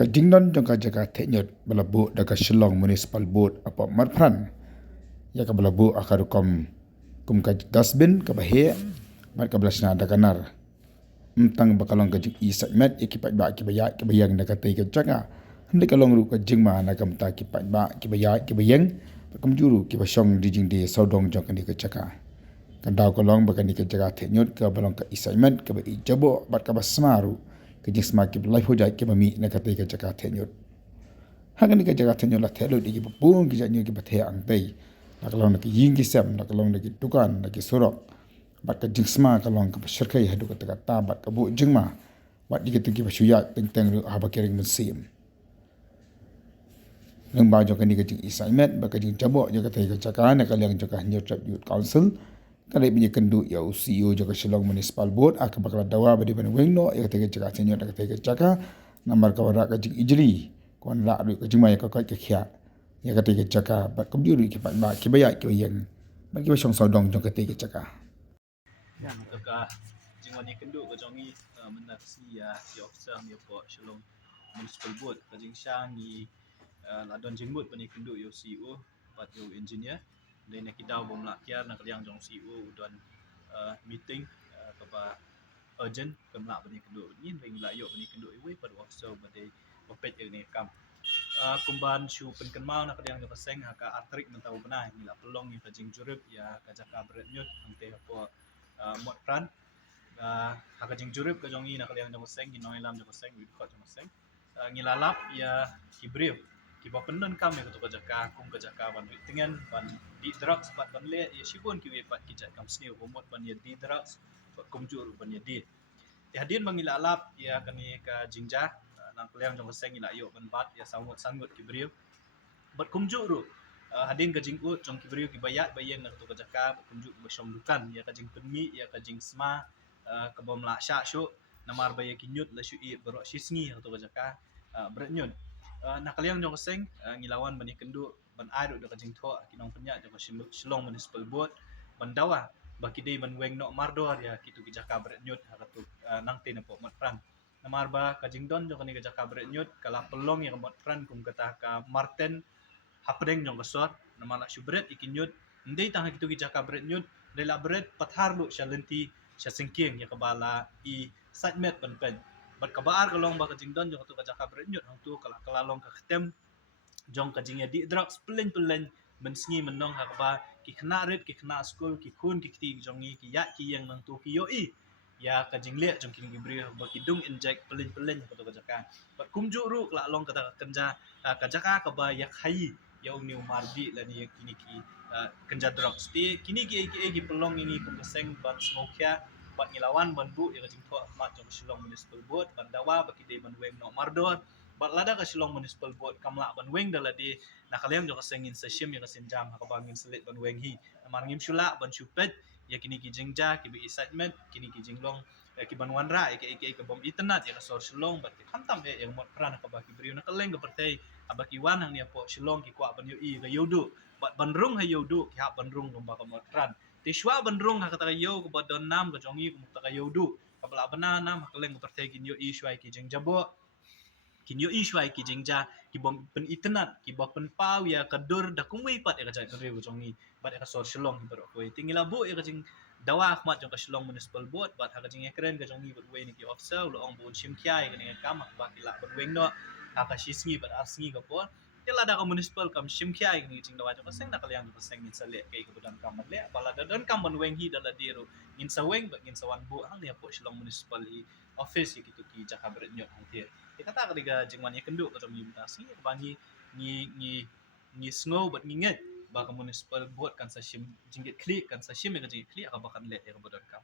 Kajingdon jong ka jaga tenyot balabu daga Shillong Municipal Board apa marpran ya ka balabu akarukom kum ka dustbin ka bahe mat ka belasna daga nar tang bakalong ka jing isak met ikipat ba ki bayang daga tai ka jaga hande kalong ru ka jingma na kam ta kipat ba ki bayang kam juru ki basong di jing de sodong jong ka ni ka jaga kandau kalong ba ka ni ka jaga tenyot ka balong ka isak met ka ba ijabo bat ka basmaru kejing semakin life hojai ke mami nak kata ke jaga tenyot hagan ke jaga tenyot la thelo di bung ki janyo ki bathe ang tai nak long nak ying ki sam nak long nak dukan nak sorok bat ka jing sma ka long ka shirkai hadu ka ta bat ka bu jingma bat di ke ki bashuya teng teng ha ba kering musim nang ba jo ka ni ke jing assignment ba ka jing jabo jo ka ke jaga nak ka yang jaga new trap youth council kada punya kendu ya CEO jaga Shillong Municipal Board ak bakal dawa badi ban wengno ya tege jaga senyo dak tege jaga namar ka wara ka jing ijli kon la ru ka jingma ya ka khia ya ka tege jaga bat kom diuri ki ba ki baya ki yang ba ki song sodong jong ka tege jaga ya ka jingma ni kendu ka jongi menaksi ya di officer ni po Shillong Municipal Board ka jing sha ni ladon jingbut pani kendu yo CEO bat yo engineer dan nak kita bom lakiar nak liang jong CEO dan meeting kapa urgent kemla bani kedua ni ring la yo bani kedua iwe pada officer bade opet ni kam kumban shu penkenmau nak liang jong seng ka atrik mentau benah ni la pelong ni kajing jurip ya kajaka berat nyut ante apa mot pran kajing jurip ka jong ni nak liang jong seng ni noilam jong seng wi ko jong seng ngilalap ya kibriu kiba penon kam ya ketua jaka kum jaka ban dengan ban di drugs pat ban le ya sibon ki we pat kijat kam snew bomot ban ya di drugs pat kum jur ban ya di hadin mangila alap ya kani ka jingja nang kleang jong seng ila yo ban bat ya sangut kibriu bat kum jur hadin ka jingut jong kibriu ki bayat bayen nak ketua jaka kum jur basom dukan ya ka jing penmi ya ka jing sma ka bom la sha shu namar baye kinyut la shu i bero shisngi ketua jaka berenyun nak kaliang jong seng ngilawan bani kendu ban ai do ka jing tho kinong penya jong Shillong Municipal Board ban dawa baki dei ban weng no mardor ya kitu ki jaka berenyut hatu nang tin po mat pran namar ba ka jing don jong ni ka jaka berenyut kala pelong yang mat pran kum kata ka Martin hapdeng jong kasor namala shubret ikinyut ndei tang kitu ki jaka berenyut de la bret pathar lu shalenti shasengking ya kabala I segment ban pen bat kabar kalong ba ka jingdon jong tu ka jaka berenyut hang tu kala kalalong ka ktem jong ka jingya di drugs pelen mensngi menong ha ba ki khna rit ki khna school ki khun ki ti jong ni ki ya ki yang nang tu ki yo I ya ka jingle jong ki gibri ba ki dung inject pelen ka tu ka jaka bat kumju ru kala long ka kenja ka jaka ka ba ya khai ya ni mardi la ni kini ki kenja drugs ti kini ki pelong ini kum seng ban smokia bat ngilawan ban bu ya jing tho mat jong Shillong Municipal Board ban dawa ba kidei ban weng no mardor bat lada ka Shillong Municipal Board kamla ban weng dala di nakaliam jong sengin sa shim ya kasin jam ka bangin selit ban weng hi marngim shula ban chupet ya kini ki jingja ki bi excitement kini ki jinglong ki ban wanra ke bom internet ya ka sor Shillong bat ki khantam yang mot pran ka ba ki briu nakaleng ka pertai abaki wan hang ni po Shillong ki kwa ban yo I ga yodu bat ban rung ha yodu ki ha ban rung lomba ka mot pran Tishwa bandrung ha kata yo ko badon nam ko jongi ko ta yo du kabla banana makaleng ko pertay kin yo ishwai ki jing jabo kin yo ishwai ki jing ja ki bom pen internet ki bom pen pau ya kadur da kumwi pat ya ka jai ko jongi bat ya ka sor Shillong baro ko tingila bu ya ka jing dawa khmat jong ka Shillong Municipal Board bat ha ka jing ekren ka jongi but we ni ki officer lo ong bun shim kya ya ni kam ba ki la ban weng no ha ka shisngi bat asngi ka po tela da ka municipal kam shimkhia ni jing dawa jong seng nak liang jong seng in sale kai ko dan kam le bala da dan kam ban weng hi dala diru in sa weng ba in sa wan bu hang ya po Shillong Municipal hi office ki tu ki jaka bret nyot hang tie kata ka diga jing man kendu ka tong imitasi bangi ni snow bat nginget ba ka municipal board kan sa shim jingit klik kan sa shim ka jingit klik ka bakan le ka bodan kam